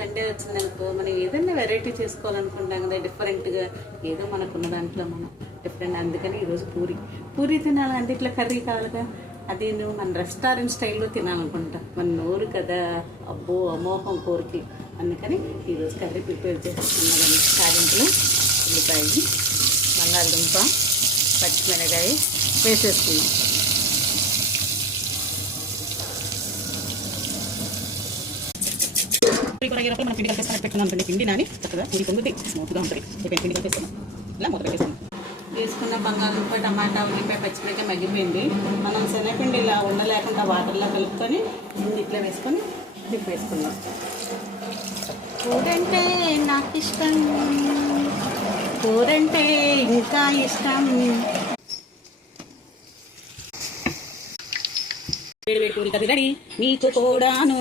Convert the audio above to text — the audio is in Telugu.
సండే వచ్చిందనుకో మనం ఏదైనా వెరైటీ చేసుకోవాలనుకుంటాం కదా, డిఫరెంట్గా ఏదో మనకున్న దాంట్లో మనం డిఫరెంట్. అందుకని ఈరోజు పూరి తినాలంటే ఇట్లా కర్రీ కావాలిగా, అది నువ్వు మన రెస్టారెంట్ స్టైల్లో తినాలనుకుంటా, మన నోరు కదా, అబ్బో అమోహం కోరికి. అందుకని ఈరోజు కర్రీ ప్రిపేర్ చేస్తున్నాను. తాలింపులు ఉల్లిపాయ, బంగాళదుంప, పచ్చిమిరకాయ వేసేసుకున్నాం. మనం పిండి కలిపేసుకొని పెట్టుకున్నాం. పిండి నాని చక్కగా పూరి పొంగుతుంది, స్మూత్గా ఉంటుంది. పిండి కలిపేసుకున్నాం, ఇలా మూత పెట్టేసుకున్నాం. వేసుకున్న బంగాళదుంప, టమాటా, ఉల్లిపాయ, పచ్చిమిరకాయ మగ్గిపోయింది. మనం శనగపిండి ఇలా ఉండలేకుండా వాటర్లో కలుపుకొని ఇట్లా వేసుకొని తిప్పేసుకున్నాం. కూరంటే నాకు ఇష్టం, కూరంటే ఇంకా ఇష్టం. వేడి పూరి కర్రీ రెడీ, మీకు కూడాను.